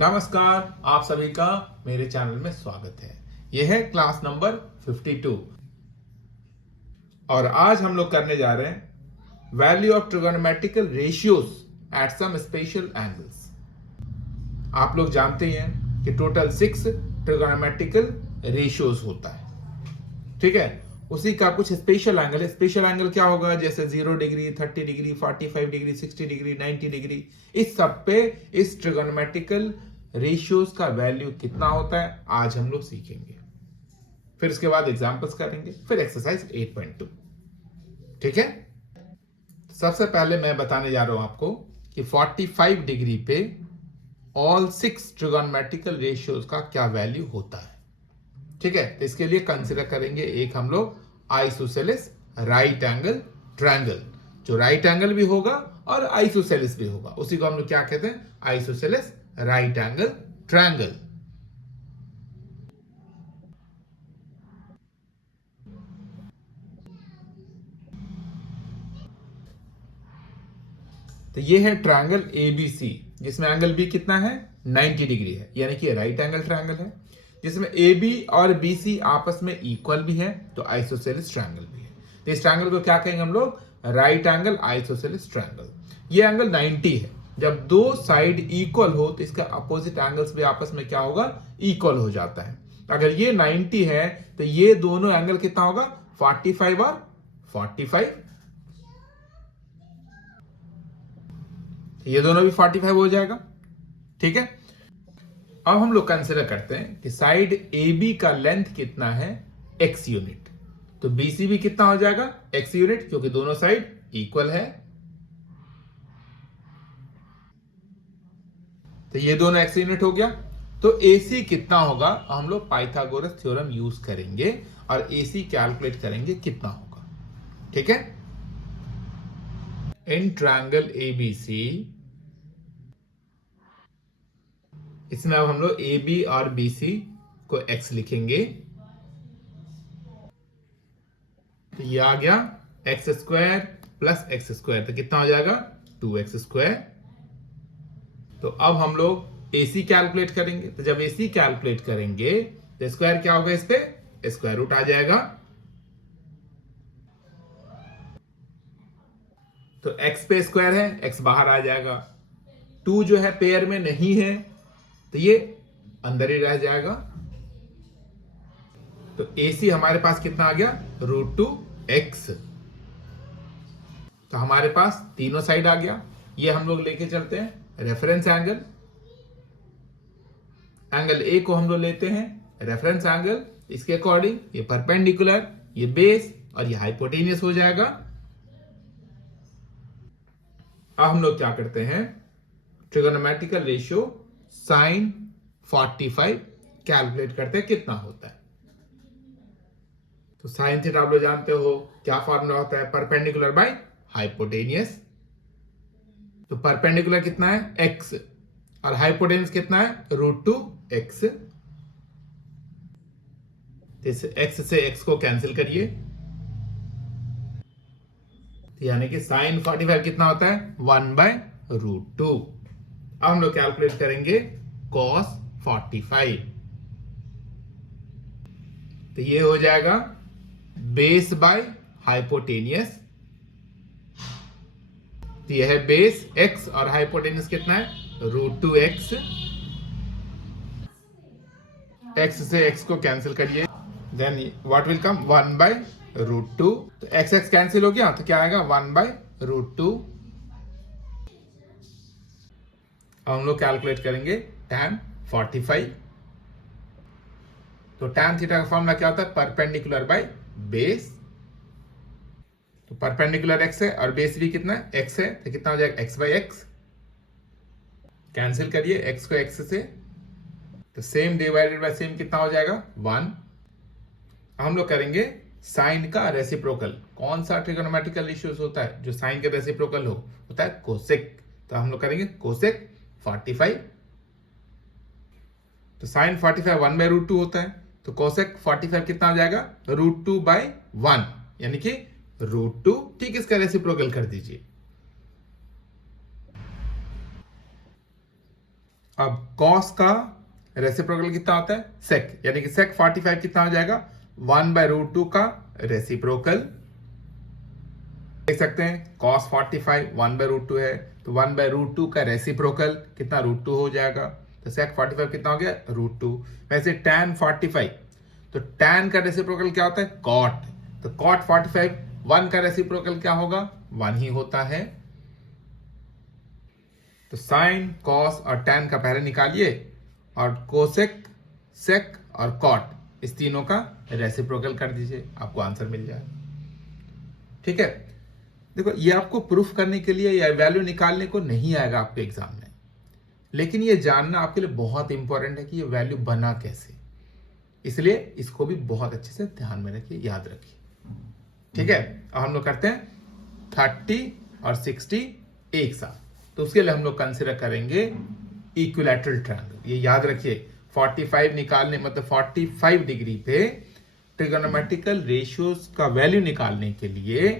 नमस्कार, आप सभी का मेरे चैनल में स्वागत है। यह है क्लास नंबर 52 और आज हम लोग करने जा रहे हैं value of trigonometrical ratios at some special angles. आप लोग जानते ही हैं कि टोटल 6 ट्रिगोनोमेट्रिकल रेशियोज होता है, ठीक है। उसी का कुछ स्पेशल एंगल है। स्पेशल एंगल क्या होगा? जैसे 0 degree, 30 degree, 45 degree, 60 degree, 90 degree. इस सब पे इस ट्रिगोनोमेट्रिकल रेशियोज का वैल्यू कितना होता है आज हम लोग सीखेंगे। फिर इसके बाद एग्जांपल्स करेंगे, फिर एक्सरसाइज 8.2, ठीक है। सबसे पहले मैं बताने जा रहा हूं आपको कि 45 डिग्री पे ऑल 6 ट्रिगोनोमेट्रिकल रेशियोज का क्या वैल्यू होता है, ठीक है। तो इसके लिए कंसीडर करेंगे एक हम लोग आइसोसेलेस राइट एंगल ट्रायंगल, जो राइट एंगल भी होगा और आइसोसेलेस भी होगा। उसी को हम लोग क्या कहते हैं? Isosceles right angle triangle. तो ये है ट्रायंगल एबीसी, जिसमें एंगल बी कितना है? 90 डिग्री है, यानी कि राइट एंगल ट्रायंगल है। जिसमें ए बी और बी सी आपस में इक्वल भी है, तो आइसोसेलेस ट्रायंगल भी है। तो इस ट्रायंगल को क्या कहेंगे हम लोग? Right angle isosceles triangle. ये एंगल 90 है। जब दो साइड इक्वल हो तो इसका अपोजिट एंगल्स भी आपस में क्या होगा? इक्वल हो जाता है। अगर ये 90 है तो ये दोनों एंगल कितना होगा? 45 और 45। ये दोनों भी 45 हो जाएगा, ठीक है। अब हम लोग कंसिडर करते हैं कि साइड ए बी का लेंथ कितना है? x unit. तो BC भी कितना हो जाएगा? x यूनिट, क्योंकि दोनों साइड इक्वल है। तो ये दोनों x यूनिट हो गया। तो AC कितना होगा? हम लोग पाइथागोरस थ्योरम यूज करेंगे और AC कैलकुलेट करेंगे कितना होगा, ठीक है। इन ट्रायंगल ABC, इसमें अब हम लोग AB और BC को x लिखेंगे। तो ये आ गया x square plus x square, तो कितना हो जाएगा? 2x square. तो अब हम लोग AC कैलकुलेट करेंगे। तो जब AC कैलकुलेट करेंगे तो स्क्वायर क्या होगा? इस पे स्क्वायर रूट आ जाएगा। तो x पे स्क्वायर है, x बाहर आ जाएगा। 2 जो है पेयर में नहीं है, तो ये अंदर ही रह जाएगा। तो AC हमारे पास कितना आ गया? √2x। तो हमारे पास तीनों साइड आ गया। ये हम लोग लेके चलते हैं रेफरेंस एंगल। एंगल ए को हम लोग लेते हैं रेफरेंस एंगल। इसके अकॉर्डिंग ये परपेंडिकुलर, ये बेस और ये हाइपोटेनियस हो जाएगा। अब हम लोग क्या करते हैं? ट्रिगोनोमेट्रिकल रेशियो sin 45 कैलकुलेट करते हैं कितना होता है। तो साइन थीटा आप लोग जानते हो क्या फॉर्मूला होता है? Perpendicular by hypotenuse. तो परपेंडिकुलर कितना है? x और हाइपोटेनियस कितना है? √2x। इस x से x को कैंसिल करिए, यानी कि sin 45 कितना होता है? 1/√2। अब हम लोग कैलकुलेट करेंगे cos 45। तो ये हो जाएगा बेस बाय हाइपोटेनियस। तो यह है बेस x और हाइपोटेनियस कितना है? √2x। x से x को कैंसिल करिए, देन व्हाट विल कम? 1/√2। तो x कैंसिल हो गया, तो क्या आएगा? 1/√2। अब हम लोग कैलकुलेट करेंगे tan 45। तो tan थीटा का फॉर्मूला क्या होता है? Perpendicular by base. तो परपेंडिकुलर x है और बेस भी कितना है? x है, तो कितना हो जाएगा? x/x। कैंसिल करिए x को x से, तो सेम डिवाइडेड बाय सेम कितना हो जाएगा? 1। हम लोग करेंगे साइन का रेसिप्रोकल। कौन सा ट्रिगोनोमेट्रिकल रेशियोज होता है जो साइन का रेसिप्रोकल हो? होता है कोसेक। तो हम लोग करेंगे कोसेक 45। तो साइन 45 1/√2 होता है, तो कोसेक 45 कितना हो जाएगा? √2/1, यानी कि √2। ठीक, इसका रेसिप्रोकल कर दीजिए। अब कॉस का रेसिप्रोकल कितना होता है? सेक, यानी कि सेक 45 कितना हो जाएगा? 1/√2 का रेसिप्रोकल। देख सकते हैं कॉस 45 1/√2 है, तो 1/√2 का रेसिप्रोकल कितना? √2 हो जाएगा। तो सेक 45 कितना हो गया? √2। वैसे tan 45, तो tan का रेसिप्रोकल क्या होता है? कॉट। तो कॉट 45 1 का रेसिप्रोकल क्या होगा? 1 ही होता है। तो साइन, कॉस और tan का पहले निकालिए और कोसेक, सेक और कॉट इस तीनों का रेसिप्रोकल कर दीजिए, आपको आंसर मिल जाए। ठीक है, देखो ये आपको प्रूफ करने के लिए या वैल्यू निकालने को नहीं आएगा आपके एग्जाम में, लेकिन ये जानना आपके लिए बहुत इंपॉर्टेंट है कि ये वैल्यू बना कैसे, इसलिए इसको भी बहुत अच्छे से ध्यान में रखिए, याद रखिए। ठीक है, अब हम लोग करते हैं 30 और 60 एक साथ। तो उसके लिए हम लोग कंसिडर करेंगे इक्विलैटरल ट्रायंगल। ये याद रखिए, 45 निकालने मतलब 45 डिग्री पे ट्रिगोनोमेट्रिकल रेशियोज का वैल्यू निकालने के लिए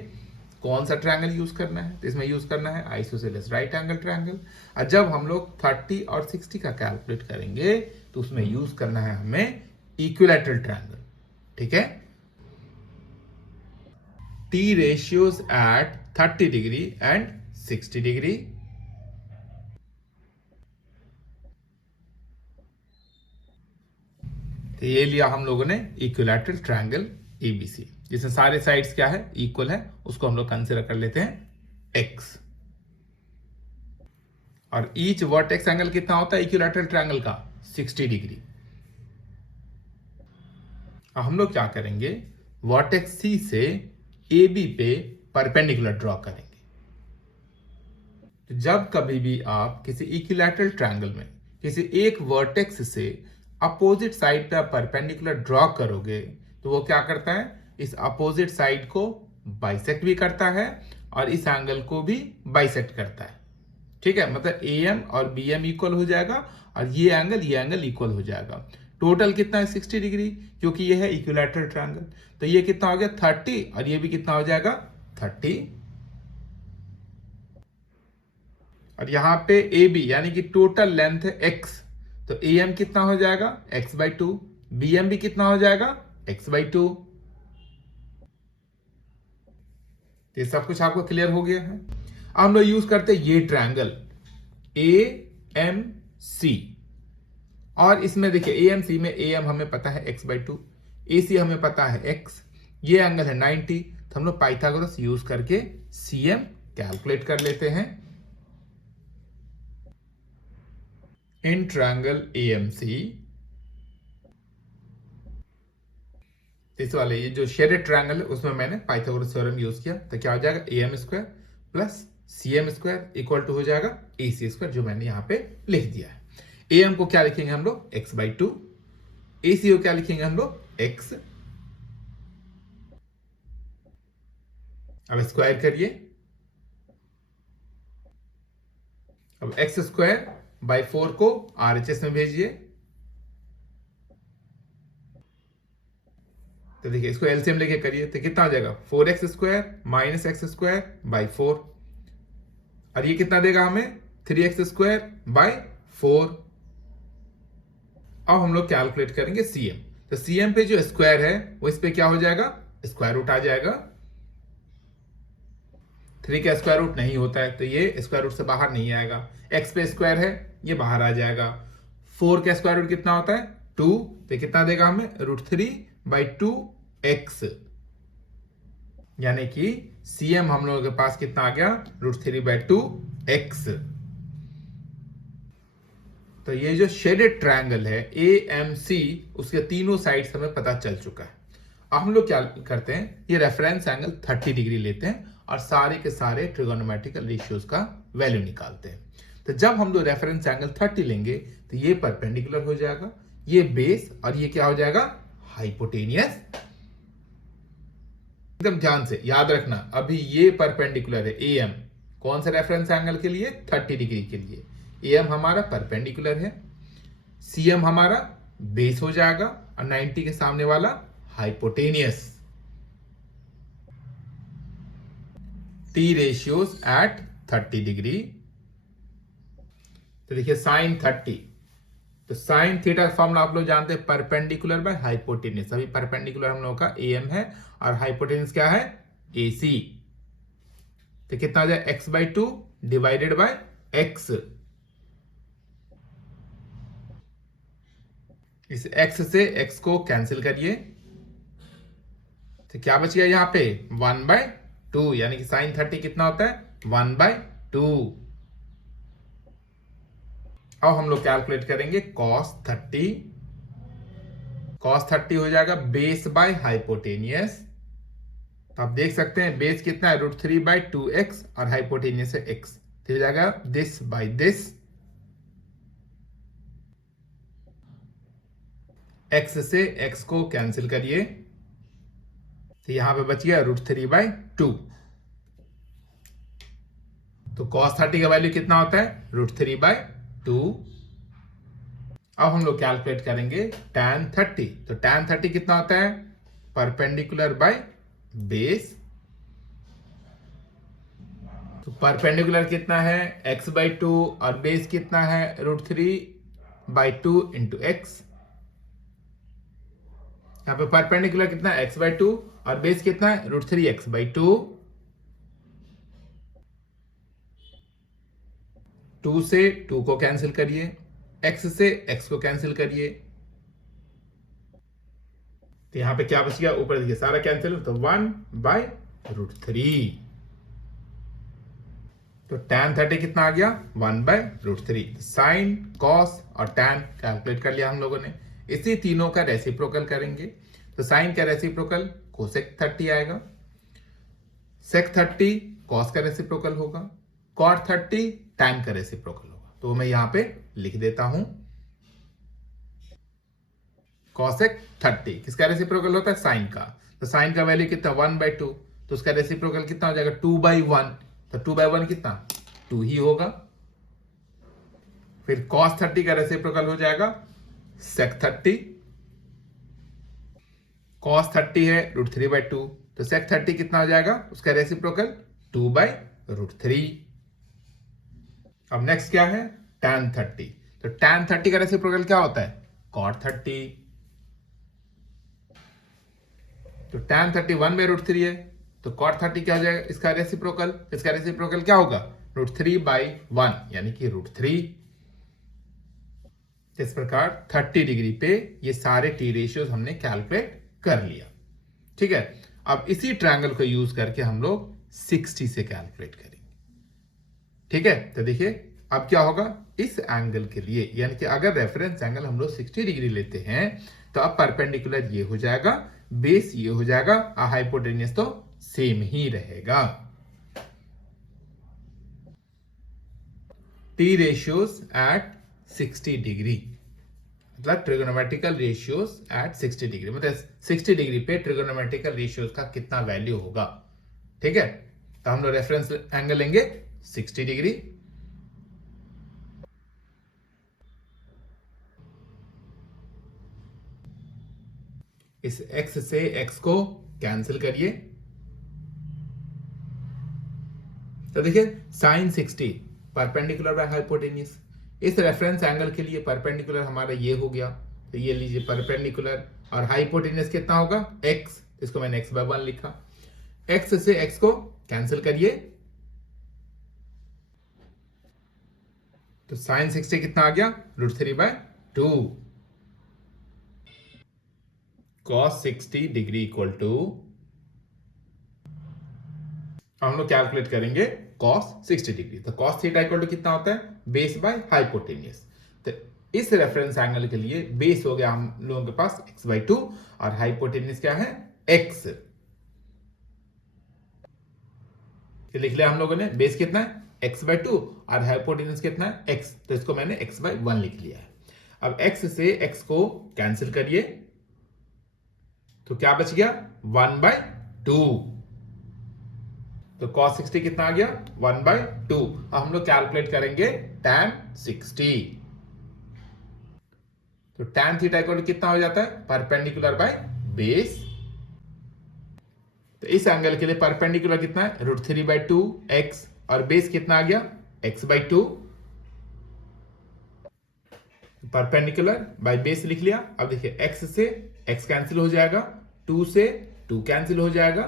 कौन सा ट्रायंगल यूज करना है? तो इसमें यूज करना है आइसोसेलेस राइट एंगल ट्रायंगल। और जब हम लोग 30 और 60 का कैलकुलेट करेंगे तो उसमें यूज करना है हमें इक्विलैटरल ट्रायंगल। ठीक है, T ratios at 30 degree and 60 degree. तो ये लिया हम लोगों ने इक्विलैटरल ट्रायंगल एबीसी, जिसमें सारे साइड्स क्या है? इक्वल है, उसको हम लोग कंसिडर कर लेते हैं x। और ईच वर्टेक्स एंगल कितना होता है इक्विलैटरल ट्रायंगल का? 60 डिग्री। अब हम लोग क्या करेंगे, वर्टेक्स सी से AB पे परपेंडिकुलर ड्रॉ करेंगे। जब कभी भी आप किसी इक्विलैटरल ट्रायंगल में किसी एक वर्टेक्स से अपोजिट साइड पे आप परपेंडिकुलर ड्रॉ करोगे तो वो क्या करता है? इस अपोजिट साइड को बाइसेक्ट भी करता है और इस एंगल को भी बाइसेक्ट करता है। ठीक है, मतलब AM और BM इक्वल हो जाएगा और ये एंगल इक्वल हो जाएगा। टोटल कितना है? 60 डिग्री, क्योंकि ये है इक्विलैटरल ट्रायंगल। तो ये कितना हो गया? 30 और ये भी कितना हो जाएगा? 30। और यहां पे AB यानी कि टोटल लेंथ है x, तो AM कितना हो जाएगा? x/2। BM भी कितना हो जाएगा? x/2। ये सब कुछ आपको क्लियर हो गया है। अब हम लोग यूज करते हैं ये ट्रायंगल AMC, और इसमें देखिए AMC में AM हमें पता है x/2, AC हमें पता है x, ये एंगल है 90, तो हम लोग पाइथागोरस यूज करके CM कैलकुलेट कर लेते हैं। इन ट्रायंगल AMC, इस वाले ये जो शेडेड ट्रायंगल है उसमें मैंने पाइथागोरस थ्योरम यूज किया, तो क्या हो जाएगा? AM² plus CM² equal to हो जाएगा AC², जो मैंने यहां पे लिख दिया है। AM को क्या लिखेंगे हम लोग? x/2। AC को क्या लिखेंगे हम लोग? x। अब स्क्वायर करिए, अब x²/4 को RHS में भेजिए। तो देखिए इसको एलसीएम लेके करिए तो कितना हो जाएगा? 4x² माइनस x²/4, और ये कितना देगा हमें? 3x²/4। अब हम लोग कैलकुलेट करेंगे CM। तो CM पे जो स्क्वायर है वो इस पे क्या हो जाएगा? स्क्वायर रूट आ जाएगा। 3 का स्क्वायर रूट नहीं होता है तो ये स्क्वायर रूट से बाहर नहीं आएगा। x पे स्क्वायर है, ये बाहर आ जाएगा। 4 का स्क्वायर रूट कितना होता है? 2, तो कितना देगा हमें? √3/2x, यानी कि CM हम लोगों के पास कितना आ गया? √3/2x। तो ये जो शेडेड ट्रायंगल है AMC, उसके तीनों साइड्स हमें पता चल चुका है। अब हम लोग क्या करते हैं, ये रेफरेंस एंगल 30 डिग्री लेते हैं और सारे के सारे ट्रिगोनोमेट्रिकल रेशियोज का वैल्यू निकालते हैं। तो जब हम लोग रेफरेंस एंगल 30 लेंगे तो ये परपेंडिकुलर हो जाएगा, ये बेस, और ये क्या हो जाएगा? हाइपोटेनियस। एकदम ध्यान से याद रखना, अभी ये परपेंडिकुलर है AM, कौन सा रेफरेंस एंगल के लिए? 30 डिग्री के लिए। AM हमारा परपेंडिकुलर है, CM हमारा बेस हो जाएगा और 90 के सामने वाला hypotenuse. T ratios at 30 degree, तो देखिए साइन 30 तो साइन थीटा का फॉर्मूला आप लोग जानते हैं, परपेंडिकुलर बाय हाइपोटेन्यूज। अभी परपेंडिकुलर हम लोग का एम है और हाइपोटेन्यूज क्या है, एसी। तो कितना आ जाए, x/2 डिवाइडेड बाय x। इस x से x को कैंसिल करिए, तो क्या बच गया यहाँ पे 1/2, यानी कि साइन 30 कितना होता है 1/2। अब हम लोग कैलकुलेट करेंगे cos 30। cos 30 हो जाएगा बेस बाय हाइपोटेनियस। तो आप देख सकते हैं बेस कितना है √3/2x और हाइपोटेनियस है x, तो हो जाएगा दिस बाय दिस। x से x को कैंसिल करिए, तो यहां पे बच गया √3/2। तो cos 30 का वैल्यू कितना होता है √3/2। अब हम लोग कैलकुलेट करेंगे tan 30। तो tan 30 कितना होता है, परपेंडिकुलर बाय बेस। तो परपेंडिकुलर कितना है x/2 और बेस कितना है √3/2 इंटू x। यहां पे परपेंडिकुलर कितना है x/2 और बेस कितना है √3x/2। 2 से 2 को कैंसिल करिए, x से x को कैंसिल करिए, तो यहां पे क्या बच गया, ऊपर देखिए सारा कैंसिल, तो 1/√3। तो tan 30 कितना आ गया 1/√3। साइन कॉस और tan कैलकुलेट कर लिया हम लोगों ने। इसी तीनों का रेसिप्रोकल करेंगे। तो साइन का रेसिप्रोकल कोसेक 30 आएगा, सेक 30 कॉस का रेसिप्रोकल होगा, कॉट 30 tan का रेसिप्रोकल होगा। तो मैं यहां पे लिख देता हूं कॉसेक 30 किसका रेसिप्रोकल होता है, साइन का। तो साइन का वैल्यू कितना 1/2, तो उसका रेसिप्रोकल कितना हो जाएगा 2/1। तो 2/1 कितना 2 ही होगा। फिर cos 30 का रेसिप्रोकल हो जाएगा sec 30। cos 30 है √3/2, तो sec 30 कितना हो जाएगा, उसका रेसिप्रोकल 2/√3। अब नेक्स्ट क्या है tan 30। तो tan 30 का रेसिप्रोकल क्या होता है cot 30। तो tan 30 1/√3 है, तो cot 30 क्या हो जाएगा इसका रेसिप्रोकल। इसका रेसिप्रोकल क्या होगा √3/1 यानी कि √3। इस प्रकार 30 डिग्री पे ये सारे टी रेशियोज हमने कैलकुलेट कर लिया। ठीक है, अब इसी ट्रायंगल को यूज करके हम लोग 60 से कैलकुलेट करेंगे। ठीक है, तो देखिए अब क्या होगा, इस एंगल के लिए यानी कि अगर रेफरेंस एंगल हम लोग 60 डिग्री लेते हैं तो अब परपेंडिकुलर ये हो जाएगा, बेस ये हो जाएगा, हाइपोटेनियस तो सेम ही रहेगा। टी रेशियोज एट 60 डिग्री, मतलब ट्रिगोनोमेट्रिकल रेशियोज एट 60 डिग्री, मतलब 60 डिग्री पे ट्रिगोनोमेट्रिकल रेशियोज का कितना वैल्यू होगा। ठीक है, तो हम लोग रेफरेंस एंगल लेंगे 60 डिग्री। इस x से x को कैंसिल करिए, तो देखिए साइन 60 परपेंडिकुलर बाय हाइपोटेन्यूज। इस रेफरेंस एंगल के लिए परपेंडिकुलर हमारा ये हो गया, तो ये लीजिए परपेंडिकुलर, और हाइपोटेन्यूज कितना होगा x, इसको मैंने x/1 लिखा। x से x को कैंसिल करिए, तो साइन 60 कितना आ गया √3/2। cos 60 डिग्री इक्वल टू, हम लोग कैलकुलेट करेंगे cos 60 डिग्री। तो cos थीटा इक्वल टू कितना होता है बेस बाय हाइपोटेन्यूज। तो इस रेफरेंस एंगल के लिए बेस हो गया हम लोगों के पास x/2 और हाइपोटेन्यूज क्या है x। लिख लिया हम लोगों ने, बेस कितना है x/2 और हाइपोटेन्यूज कितना है x, तो इसको मैंने x/1 लिख लिया है। अब x से x को कैंसिल करिए, तो क्या बच गया 1/2। तो cos 60 कितना आ गया 1/2। अब हम लोग कैलकुलेट करेंगे tan 60। तो tan थीटा इक्वल कितना हो जाता है परपेंडिकुलर बाय बेस। तो इस एंगल के लिए परपेंडिकुलर कितना है √3/2 x और बेस कितना आ गया x/2। परपेंडिकुलर बाय बेस लिख लिया। अब देखिए x से x कैंसिल हो जाएगा, 2 से 2 कैंसिल हो जाएगा,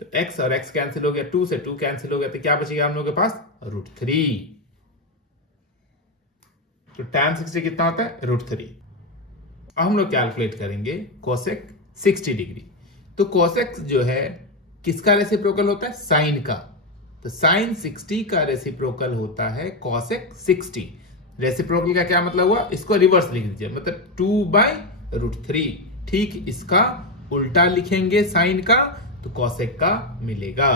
तो x और x कैंसिल हो गया, 2 से 2 कैंसिल हो गया, तो क्या बचेगा हम लोग के पास √3। तो tan 60 कितना होता है √3। अब हम लोग कैलकुलेट करेंगे कोसेक 60 डिग्री। तो कोसेक जो है किसका रेसिप्रोकल होता है, साइन का। तो साइन 60 का रेसिप्रोकल होता है कोसेक 60। रेसिप्रोकल का क्या मतलब हुआ, इसको रिवर्स लिख दीजिए, मतलब 2/√3। ठीक इसका उल्टा लिखेंगे साइन का, तो कोसेक का मिलेगा।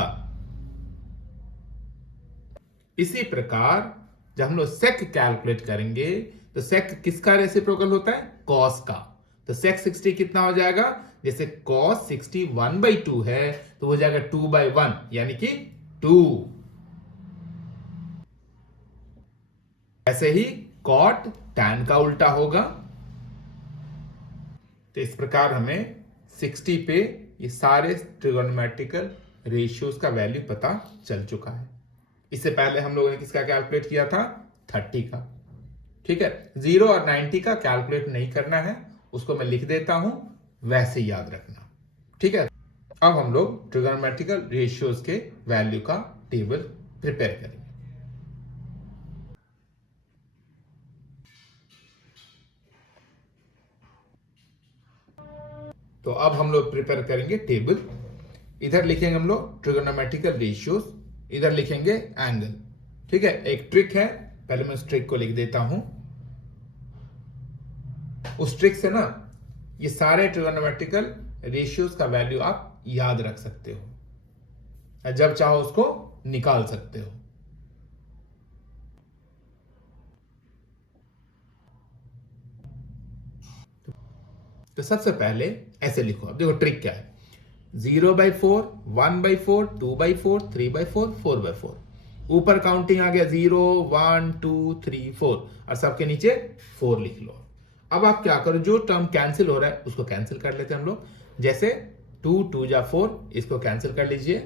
इसी प्रकार जब हम लोग सेक कैलकुलेट करेंगे तो सेक किसका रेसिप्रोकल होता है, कॉस का। तो सेक 60 कितना हो जाएगा, जैसे कॉस 60 1/2 है तो हो जाएगा 2/1 यानी कि 2। ऐसे ही कॉट टैन का उल्टा होगा। तो इस प्रकार हमें 60 पे ये सारे ट्रिगोनोमेट्रिकल रेशियोज का वैल्यू पता चल चुका है। इससे पहले हम लोगों ने किसका कैलकुलेट किया था, 30 का। ठीक है, 0 और 90 का कैलकुलेट नहीं करना है, उसको मैं लिख देता हूं, वैसे याद रखना। ठीक है, अब हम लोग ट्रिगोनोमेट्रिकल रेशियोज के वैल्यू का टेबल प्रिपेयर करेंगे। तो अब हम लोग प्रिपेयर करेंगे टेबल। इधर लिखेंगे हम लोग ट्रिगोनोमेट्रिकल रेशियोज, इधर लिखेंगे एंगल। ठीक है, एक ट्रिक है, पहले मैं उस ट्रिक को लिख देता हूं। उस ट्रिक से ना ये सारे ट्रिगोनोमेट्रिकल रेशियोज का वैल्यू आप याद रख सकते हो, जब चाहो उसको निकाल सकते हो। तो सबसे पहले ऐसे लिखो। अब देखो ट्रिक क्या है, 0/4, 1/4, 2/4, 3/4, 4/4। ऊपर काउंटिंग आ गया 0, 1, 2, 3, 4 और सबके नीचे 4 लिख लो। अब आप क्या करो, जो टर्म कैंसिल हो रहा है उसको कैंसिल कर लेते हैं हम लोग। जैसे 2 2 जा 4, इसको कैंसिल कर लीजिए,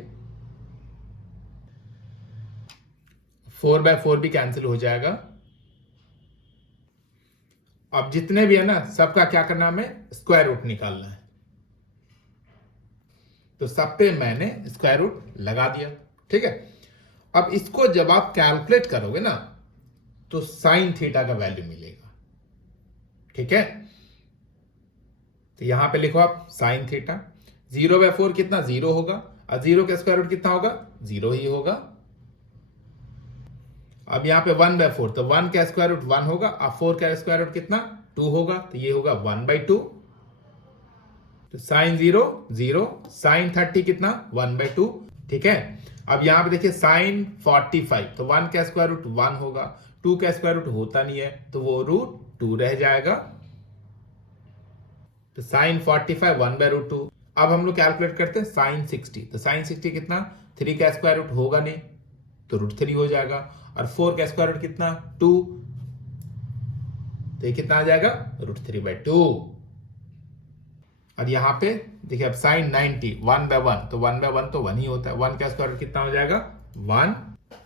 4/4 भी कैंसिल हो जाएगा। अब जितने भी है ना, सबका क्या करना है, हमें स्क्वायर रूट निकालना है। तो सब पे मैंने स्क्वायर रूट लगा दिया। ठीक है, अब इसको जब आप कैलकुलेट करोगे ना तो साइन थीटा का वैल्यू मिलेगा। ठीक है, तो यहां पे लिखो आप साइन थीटा। 0/4 कितना, 0 होगा, और 0 का स्क्वायर रूट कितना होगा, 0 ही होगा। अब यहां पे 1/4, तो 1 का स्क्वायर रूट 1 होगा, और 4 का स्क्वायर रूट कितना, 2 होगा, तो ये होगा 1/2। तो साइन 0 0, साइन 30 कितना, 1/2। ठीक है, अब यहां पे देखिए साइन 45, तो 1 का स्क्वायर रूट 1 होगा, 2 का स्क्वायर रूट होता नहीं है, तो वो √2 रह जाएगा। तो साइन 45 1/√2। अब हम लोग कैलकुलेट करते हैं साइन 60। तो साइन 60 कितना, 3 का स्क्वायर रूट होगा नहीं, तो √3 हो जाएगा, और 4 का स्क्वायर रूट कितना, 2, तो ये कितना आ जाएगा, √3/2। और यहां पे देखिए अब साइन 90 1/1, तो 1/1 तो 1 ही होता है, 1 का स्क्वायर रूट कितना हो जाएगा, 1।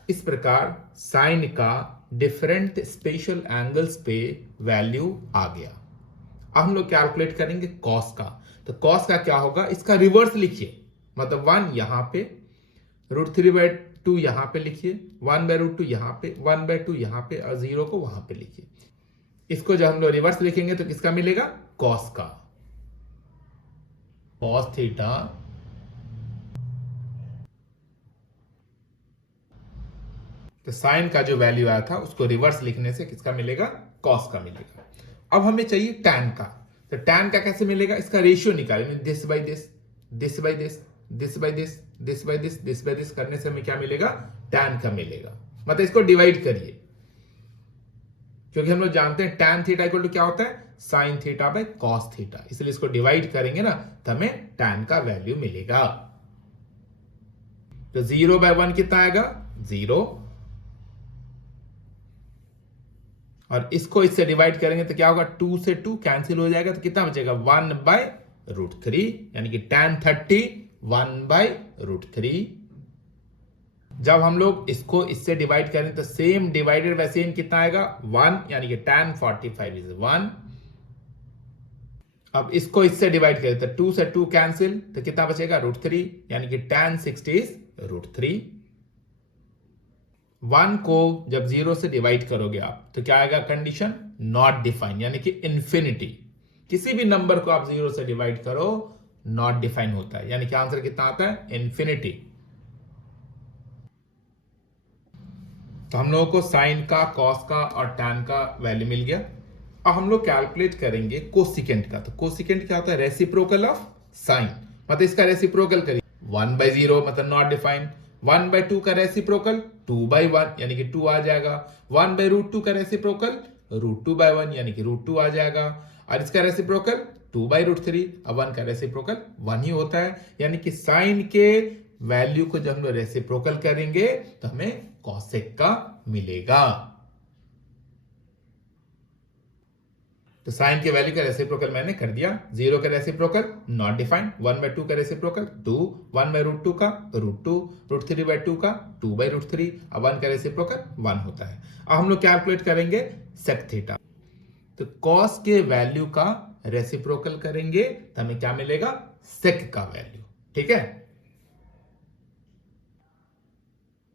इस प्रकार साइन का डिफरेंट स्पेशल एंगल्स पे वैल्यू आ गया। अब हम लोग कैलकुलेट करेंगे कॉस का। तो कॉस का क्या होगा, इसका रिवर्स लिखिए, मतलब 1 यहां पे, √3/2 यहां पे लिखिए, 1/√2 यहां पे, 1/2 यहां पे, और 0 को वहां पे लिखिए। इसको जब हम लोग रिवर्स लिखेंगे तो किसका मिलेगा, कॉस का। कॉस थीटा तो साइन का जो वैल्यू आया था उसको रिवर्स लिखने से किसका मिलेगा, कॉस का मिलेगा। अब हमें चाहिए टैन का। तो टैन का कैसे मिलेगा, इसका रेशियो निकालेंगे, this by this, this by this, this by this, this by this, this by this करने से हमें क्या मिलेगा, टैन का मिलेगा। मतलब इसको डिवाइड करिए, क्योंकि हम लोग जानते हैं टैन थीटा इक्वल टू क्या होता है, sine theta by cos theta, इसलिए इसको डिवाइड करेंगे ना तो हमें टैन का वैल्यू मिलेगा। तो 0/1 कितना आएगा, 0, और इसको इससे डिवाइड करेंगे तो क्या होगा, 2 से 2 कैंसिल हो जाएगा, तो कितना बचेगा, 1/√3, यानी कि tan 30 1/√3। जब हम लोग इसको इससे डिवाइड करें तो सेम डिवाइडेड वैसे इन कितना आएगा 1, यानी कि tan 45 इज 1। अब इसको इससे डिवाइड करें तो 2 से 2 कैंसिल, तो कितना बचेगा √3, यानी कि tan 60 इज √3। 1 को जब 0 से डिवाइड करोगे आप तो क्या आएगा कंडीशन, नॉट डिफाइन, यानी कि इंफिनिटी। किसी भी नंबर को आप 0 से डिवाइड करो नॉट डिफाइन होता है, यानी कि आंसर कितना आता है इंफिनिटी। तो हम लोगों को साइन का, कॉस का और टैन का वैल्यू मिल गया। अब हम लोग कैलकुलेट करेंगे कोसिकेंट का। तो कोसिकेंट क्या होता है, रेसिप्रोकल ऑफ साइन, मतलब इसका रेसिप्रोकल करिए 1/0 मतलब नॉट डिफाइंड। 1/2 का रेसिप्रोकल 2/1 यानी कि 2 आ जाएगा। 1/√2 का रेसिप्रोकल √2/1 यानी कि √2 आ जाएगा। और इसका रेसिप्रोकल 2/√3, अब 1 का रेसिप्रोकल 1 ही होता है, यानी कि साइन के वैल्यू को जब हम लोग रेसिप्रोकल करेंगे तो हमें कॉसेक का मिलेगा। तो साइन के वैल्यू का रेसिप्रोकल मैंने कर दिया। 0 का रेसिप्रोकल नॉट डिफाइंड, 1/2 का रेसिप्रोकल 2, 1/√2 का √2, √3/2 का 2/√3, अब 1 का रेसिप्रोकल 1 होता है। अब हम लोग कैलकुलेट करेंगे सेक थीटा। तो कॉस के वैल्यू का रेसिप्रोकल करेंगे तो हमें क्या मिलेगा, सेक का वैल्यू। ठीक है,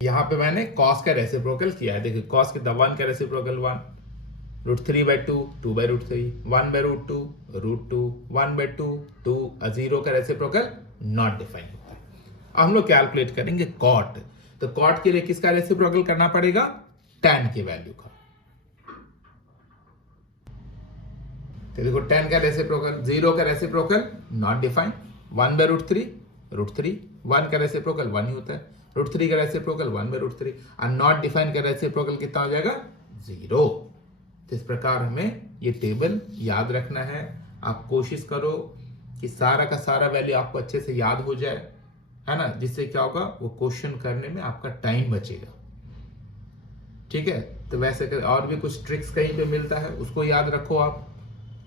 यहां पे मैंने कॉस का रेसिप्रोकल किया है। देखिए कॉस के 1 का रेसिप्रोकल 1, √3/2 2/√3, 1/√2 √2, 1/2 2, 0 का रेसिप्रोकल नॉट डिफाइंड होता है। अब हम लोग कैलकुलेट करेंगे कॉट। तो कॉट के लिए किसका रेसिप्रोकल करना पड़ेगा, टैन की वैल्यू का। तो देखो टैन का रेसिप्रोकल, 0 का रेसिप्रोकल नॉट डिफाइंड, 1/√3 √3, 1 का रेसिप्रोकल 1 ही होता है, √3 का रेसिप्रोकल 1/√3, और नॉट डिफाइंड का रेसिप्रोकल कितना हो जाएगा 0। तो इस प्रकार हमें ये टेबल याद रखना है। आप कोशिश करो कि सारा का सारा वैल्यू आपको अच्छे से याद हो जाए, है ना, जिससे क्या होगा वो क्वेश्चन करने में आपका टाइम बचेगा। ठीक है, तो वैसे और भी कुछ ट्रिक्स कहीं पे मिलता है उसको याद रखो आप,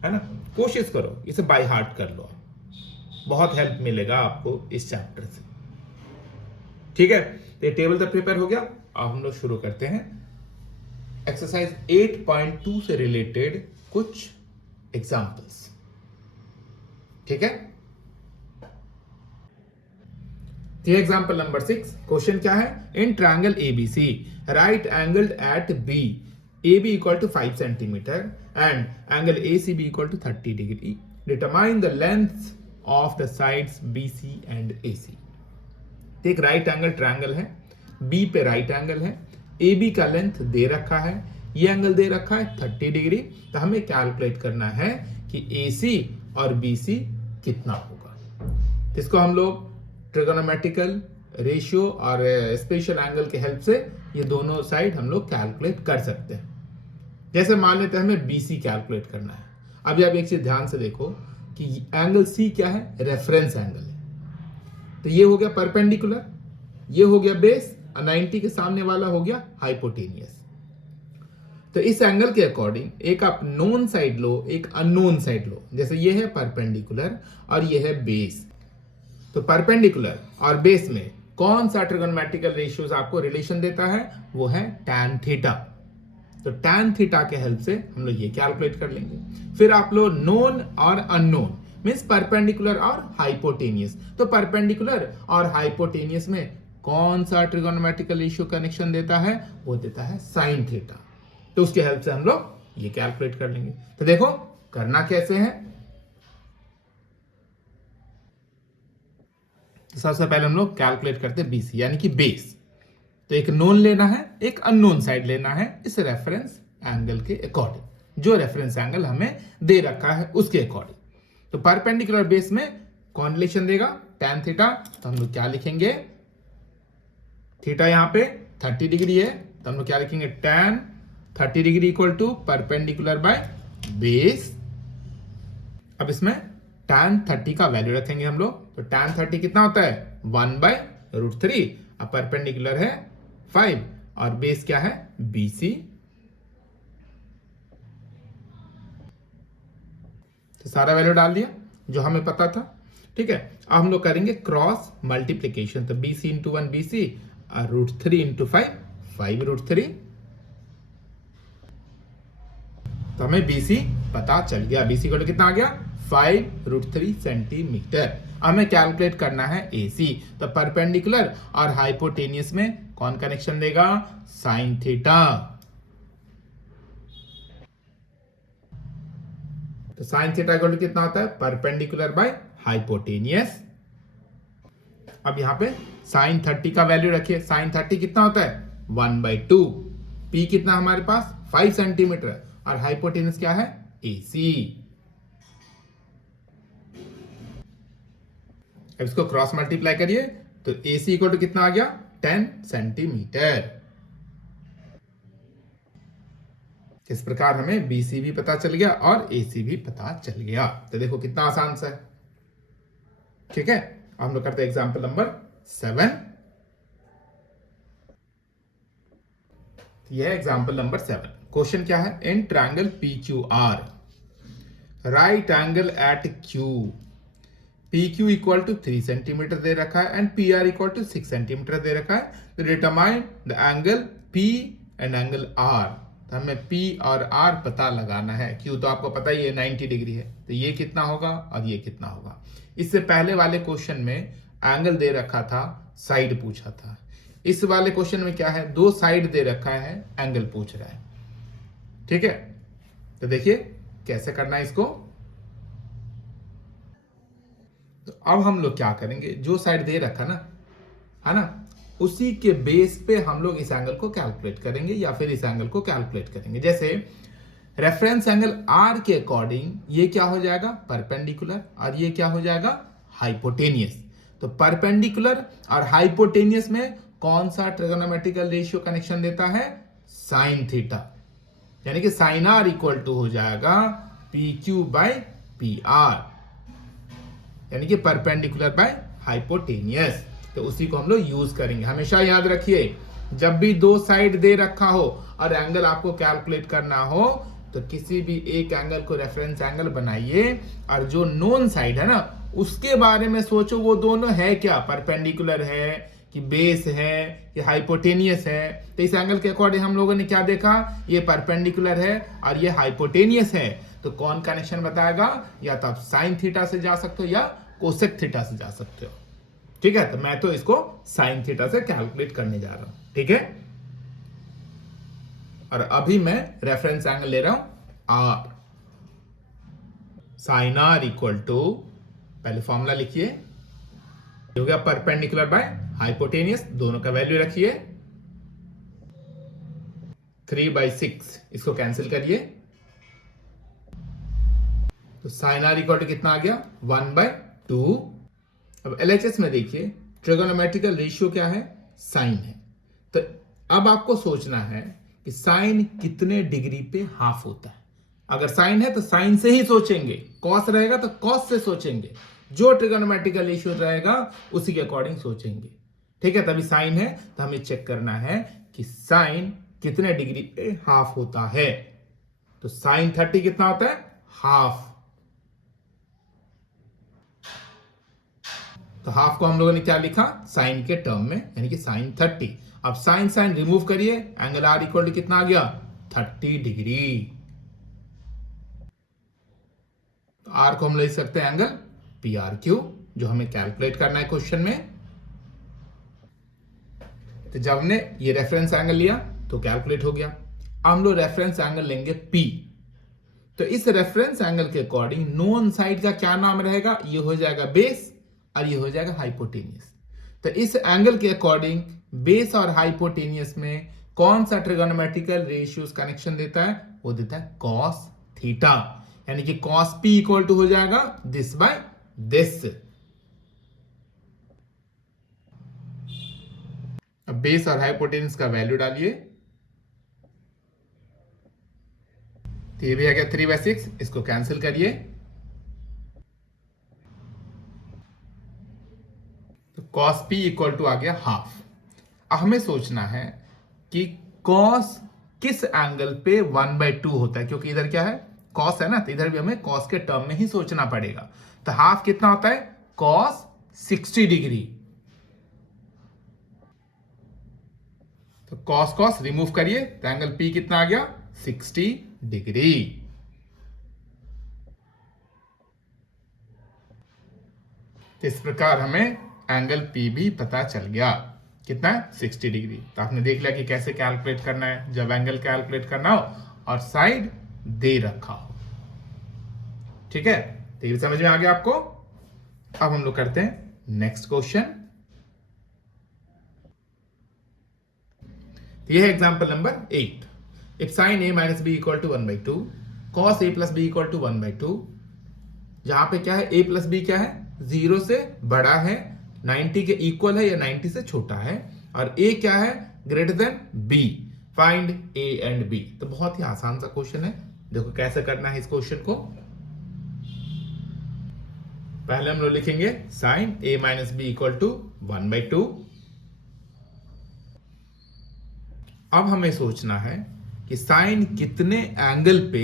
है ना, कोशिश करो इसे बाय हार्ट कर लो, बहुत हेल्प मिलेगा आपको इस चैप्टर से। ठीक है, तो ये टेबल तो प्रिपेयर हो गया। अब हम लोग शुरू करते हैं एक्सरसाइज 8.2 से रिलेटेड कुछ एग्जांपल्स। ठीक है, ये एग्जांपल नंबर 6। क्वेश्चन क्या है, in triangle ABC right angled at B AB equal to 5 centimeter and angle ACB equal to 30 degree. Determine the length of the sides BC and AC. एक right angle triangle है, B पे right angle है, AB का length दे रखा है, ये angle दे रखा है 30 डिग्री। तो हमें कैलकुलेट करना है कि AC और BC कितना होगा। तो इसको हम लोग ट्रिगोनोमेट्रिकल रेशियो और स्पेशल एंगल के हेल्प से ये दोनों साइड हम लोग कैलकुलेट कर सकते हैं। जैसे मान लेते हैं हमें BC कैलकुलेट करना है। अभी आप एक चीज ध्यान से देखो कि एंगल C क्या है, रेफरेंस एंगल है। तो ये हो गया परपेंडिकुलर, ये हो गया बेस, और 90 के सामने वाला हो गया हाइपोटेनियस। तो इस एंगल के अकॉर्डिंग एक आप नोन साइड लो, एक अननोन साइड लो। जैसे ये है परपेंडिकुलर और ये है बेस। तो परपेंडिकुलर और बेस में कौन सा ट्रिगोनोमेट्रिकल रेशियोज आपको रिलेशन देता है, वो है tan थीटा। तो tan थीटा के हेल्प से हम लोग ये कैलकुलेट कर लेंगे। फिर आप लोग नोन और अननोन मींस परपेंडिकुलर और हाइपोटेनियस। तो परपेंडिकुलर और हाइपोटेनियस में कौन सा ट्रिगोनोमेट्रिकल रेशियो कनेक्शन देता है, वो देता है sin थीटा। तो उसके हेल्प से हम लोग ये कैलकुलेट कर लेंगे। तो देखो करना कैसे है, सबसे पहले हम लोग कैलकुलेट करते हैं BC यानी कि बेस। तो एक नोन लेना है, एक अननोन साइड लेना है इस रेफरेंस एंगल के अकॉर्डिंग, जो रेफरेंस एंगल हमें दे रखा है उसके अकॉर्डिंग। तो परपेंडिकुलर बेस में कौन रिलेशन देगा, tan थीटा। तो हम लोग क्या लिखेंगे, थीटा यहाँ पे 30 डिग्री है, तो हम लोग क्या लिखेंगे tan 30 degree equal to perpendicular by base. अब इसमें tan 30 का वैल्यू रखेंगे हम लोग। तो tan 30 कितना होता है 1/√3, अब परपेंडिकुलर है 5 और बेस क्या है BC। तो सारा वैल्यू डाल दिया जो हमें पता था। ठीक है, अब हम लोग करेंगे क्रॉस मल्टीप्लीकेशन। तो BC × 1 BC और √3 इंटू 5 √3। तो हमें BC पता चल गया। BC को कितना आ गया 5 √3 सेंटीमीटर। हमें कैलकुलेट करना है AC। तो परपेंडिकुलर और हाइपोटेनियस में कौन कनेक्शन देगा, साइन थीटा। तो साइन थीटा इक्वल टू कितना होता है, परपेंडिकुलर बाय हाइपोटेनियस। अब यहां पे साइन 30 का वैल्यू रखिए। साइन 30 कितना होता है 1/2। P कितना हमारे पास 5 सेंटीमीटर और हाइपोटेनस क्या है AC। अब इसको क्रॉस मल्टीप्लाई करिए तो AC इक्वल टू कितना आ गया 10 सेंटीमीटर। इस प्रकार हमें BC भी पता चल गया और AC भी पता चल गया। तो देखो कितना आसान सा है। ठीक है, हम लोग करते हैं एग्जांपल नंबर 7। यह है एग्जांपल नंबर 7। क्वेश्चन क्या है, in triangle PQR right angle at Q PQ equal to 3 centimetre दे रखा है and PR equal to 6 centimetre दे रखा है। तो determine the angle P and angle R। तो हमें P और R पता लगाना है। Q तो आपको पता ही है 90 डिग्री है, तो ये कितना होगा और ये कितना होगा। इससे पहले वाले क्वेश्चन में एंगल दे रखा था, साइड पूछा था। इस वाले क्वेश्चन में क्या है, दो साइड दे रखा है, एंगल पूछ रहा है। ठीक है, तो देखिए कैसे करना है इसको। तो अब हम लोग क्या करेंगे, जो साइड दे रखा ना, है ना, उसी के बेस पे हम लोग इस एंगल को कैलकुलेट करेंगे या फिर इस एंगल को कैलकुलेट करेंगे। जैसे रेफरेंस एंगल R के अकॉर्डिंग ये क्या हो जाएगा परपेंडिकुलर और ये क्या हो जाएगा हाइपोटेनियस। तो परपेंडिकुलर और हाइपोटेनियस में कौन सा ट्रिगोनोमेट्रिकल रेशियो कनेक्शन देता है, साइन थीटा। यानी कि साइन R इक्वल टू हो जाएगा PQ/PR, यानी कि परपेंडिकुलर बाय हाइपोटेनियस। तो उसी को हम लोग यूज करेंगे। हमेशा याद रखिए, जब भी दो साइड दे रखा हो और एंगल आपको कैलकुलेट करना हो तो किसी भी एक एंगल को रेफरेंस एंगल बनाइए और जो नोन साइड है ना उसके बारे में सोचो, वो दोनों है क्या, परपेंडिकुलर है कि बेस है कि हाइपोटेनियस है। तो इस एंगल के अकॉर्डिंग हम लोगों ने क्या देखा, ये परपेंडिकुलर है और ये हाइपोटेनियस है। तो कौन कनेक्शन बताएगा, या तो आप साइन थीटा से जा सकते हो या कोसेक थीटा से जा सकते हो। ठीक है, तो मैं तो इसको साइन थीटा से कैलकुलेट करने जा रहा हूं। ठीक है, और अभी मैं रेफरेंस एंगल ले रहा हूं R। Sine R equal to, पहले फॉर्मूला लिखिए, हो गया परपेंडिकुलर बाय हाइपोटेनियस, दोनों का वैल्यू रखिए 3/6, इसको कैंसिल करिए। तो साइन R इक्वल टू कितना आ गया 1/2। अब LHS में देखिए ट्रिगोनोमेट्रिकल रेशियो क्या है, साइन है। तो अब आपको सोचना है कि साइन कितने डिग्री पे हाफ होता है। अगर साइन है तो साइन से ही सोचेंगे, कॉस रहेगा तो कॉस से सोचेंगे, जो ट्रिगोनोमेट्रिकल रेशियो रहेगा उसी के अकॉर्डिंग सोचेंगे। ठीक है, तभी साइन है तो हमें चेक करना है कि साइन कितने डिग्री पे हाफ होता है। तो साइन 30 कितना होता है, हाफ। तो हाफ को हम लोगों ने क्या लिखा, साइन के टर्म में, यानी कि साइन 30। अब साइन साइन रिमूव करिए, एंगल R इक्वल टू कितना आ गया 30 डिग्री। तो R को हम ले सकते हैं एंगल PRQ, जो हमें कैलकुलेट करना है क्वेश्चन में। तो जब हमने ये रेफरेंस एंगल लिया तो कैलकुलेट हो गया। अब हम लोग रेफरेंस एंगल लेंगे P। तो इस रेफरेंस एंगल के अकॉर्डिंग नोन साइड का क्या नाम रहेगा, ये हो जाएगा बेस और ये हो जाएगा हाइपोटेनियस। तो इस एंगल के अकॉर्डिंग बेस और हाइपोटेनियस में कौन सा ट्रिगोनोमेट्रिकल रेशियोज कनेक्शन देता है, वो देता है कॉस थीटा। यानी कि कॉस P इक्वल टू हो जाएगा दिस बाय दिस। अब बेस और हाइपोटेनियस का वैल्यू डालिए, तो ये भी आ गया 3/6, इसको कैंसिल करिए। तो cos P इक्वल टू आ गया हाफ। अब हमें सोचना है कि cos किस एंगल पे 1/2 होता है, क्योंकि इधर क्या है cos है ना, तो इधर भी हमें cos के टर्म में ही सोचना पड़ेगा। तो हाफ कितना होता है cos 60 degree. Cos cos remove करिए तो एंगल पी कितना आ गया 60 डिग्री। इस प्रकार हमें एंगल पी भी पता चल गया कितना है 60 डिग्री। तो आपने देख लिया कि कैसे कैलकुलेट करना है जब एंगल कैलकुलेट करना हो और साइड दे रखा हो। ठीक है, तो ये समझ में आ गया आपको। अब हम लोग करते हैं नेक्स्ट क्वेश्चन। ये है example number 8। If sine a minus B equal to 1/2 cos a plus B equal to 1/2, जहां पे क्या है a प्लस बी क्या है 0 से बड़ा है, 90 के इक्वल है या 90 से छोटा है, और a क्या है greater than b, find a and b। तो बहुत ही आसान सा क्वेश्चन है। देखो कैसे करना है इस क्वेश्चन को। पहले हम लोग लिखेंगे sine a minus B equal to 1/2। अब हमें सोचना है कि साइन कितने एंगल पे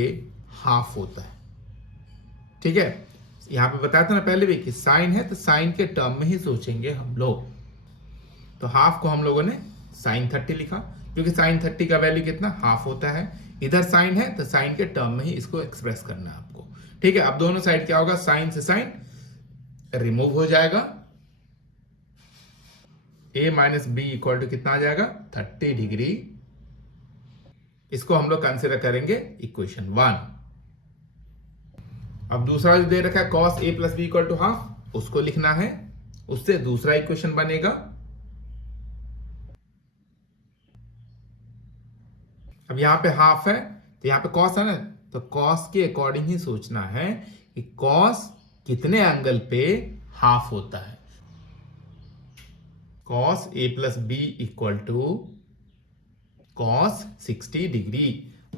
हाफ होता है। ठीक है, यहां पे बताया था ना पहले भी कि साइन है तो साइन के टर्म में ही सोचेंगे हम लोग। तो हाफ को हम लोगों ने साइन 30 लिखा, क्योंकि साइन 30 का वैल्यू कितना हाफ होता है। इधर साइन है तो साइन के टर्म में ही इसको एक्सप्रेस करना है आपको। ठीक है, अब दोनों साइड क्या होगा, साइन से साइन रिमूव हो जाएगा, a minus B equal to कितना आ जाएगा 30 डिग्री। इसको हम लोग कंसिडर करेंगे इक्वेशन 1। अब दूसरा जो दे रखा है cos a plus B equal to half, उसको लिखना है, उससे दूसरा इक्वेशन बनेगा। अब यहां पे हाफ है तो यहां पे cos है ना, तो cos के अकॉर्डिंग ही सोचना है कि cos कितने एंगल पे हाफ होता है। cos a plus B equal to cos 60 degree.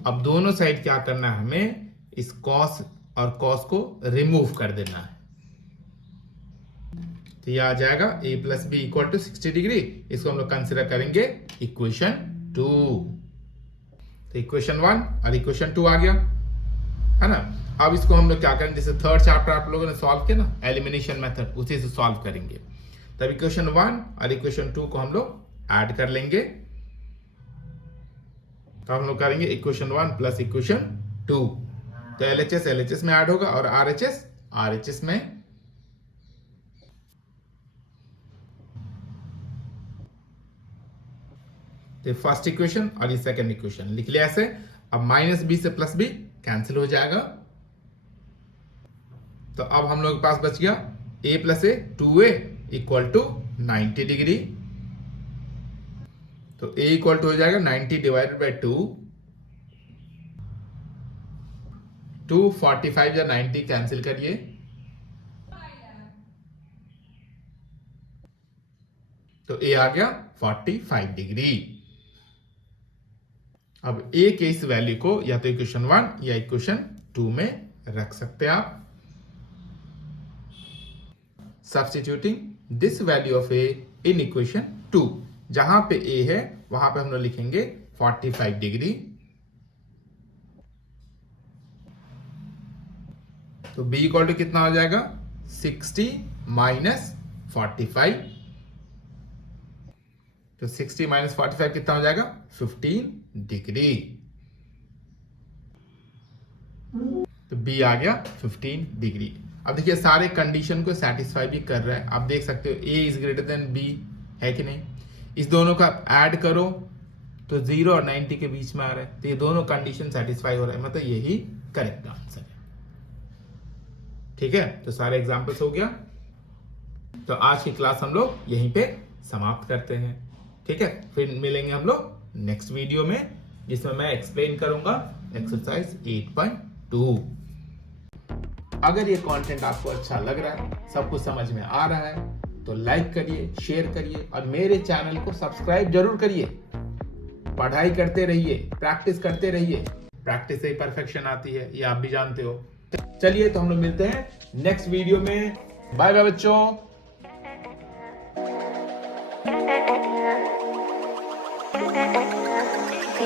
अब दोनों साइड क्या करना है, हमें इस cos और cos को रिमूव कर देना है। तो यह आ जाएगा a plus B equal to 60 degree. इसको हम लोग कंसिडर करेंगे इक्वेशन 2। तो इक्वेशन 1 और इक्वेशन 2 आ गया है ना। अब इसको हम लोग क्या करेंगे, जैसे थर्ड चैप्टर आप लोगों ने सॉल्व किया ना एलिमिनेशन मेथड, उसी से सॉल्व करेंगे। तब इक्वेशन 1 और इक्वेशन 2 को हम लोग ऐड कर लेंगे। तो हम लोग करेंगे इक्वेशन 1 प्लस इक्वेशन 2। तो LHS LHS में ऐड होगा और RHS RHS में। तो फर्स्ट इक्वेशन और ये सेकंड इक्वेशन लिख लिया ऐसे। अब माइनस बी से प्लस बी कैंसिल हो जाएगा। तो अब हम लोग के पास बच गया a plus A 2a equal to 90 degree. तो a इक्वल टू हो जाएगा 90 डिवाइडेड बाई 2। 245 या 90 कैंसिल करिए, तो a आ गया 45 डिग्री। अब a के इस वैल्यू को या तो इक्वेशन 1 या इक्वेशन 2 में रख सकते हैं आप। Substituting this value of a in equation 2, जहां पे a है वहां पे हम लोग लिखेंगे 45 डिग्री। तो b इक्वल टू कितना हो जाएगा 60 माइनस 45। तो 60 माइनस 45 कितना हो जाएगा 15 डिग्री। तो b आ गया 15 डिग्री। अब देखिए सारे कंडीशन को सेटिस्फाई भी कर रहा है। आप देख सकते हो a is greater than b है कि नहीं। इस दोनों का ऐड करो तो 0 और 90 के बीच में आ रहा है, तो ये दोनों कंडीशन सेटिस्फाई हो रहा है, मतलब यही करेक्ट आंसर है। ठीक है, तो सारे एग्जांपल्स हो गया। तो आज की क्लास हम लोग यहीं पे समाप्त करते हैं। ठीक है, फिर मिलेंगे हम लोग नेक्स्ट वीडियो में, जिसमें मैं एक्सप्लेन करूंगा एक्सरसाइज 8.2। अगर ये कंटेंट आपको अच्छा लग रहा है, सब कुछ समझ में आ रहा है, तो लाइक करिए, शेयर करिए और मेरे चैनल को सब्सक्राइब जरूर करिए। पढ़ाई करते रहिए, प्रैक्टिस करते रहिए, प्रैक्टिस से ही परफेक्शन आती है, ये आप भी जानते हो। चलिए, तो हम लोग मिलते हैं नेक्स्ट वीडियो में। बाय बाय बच्चों।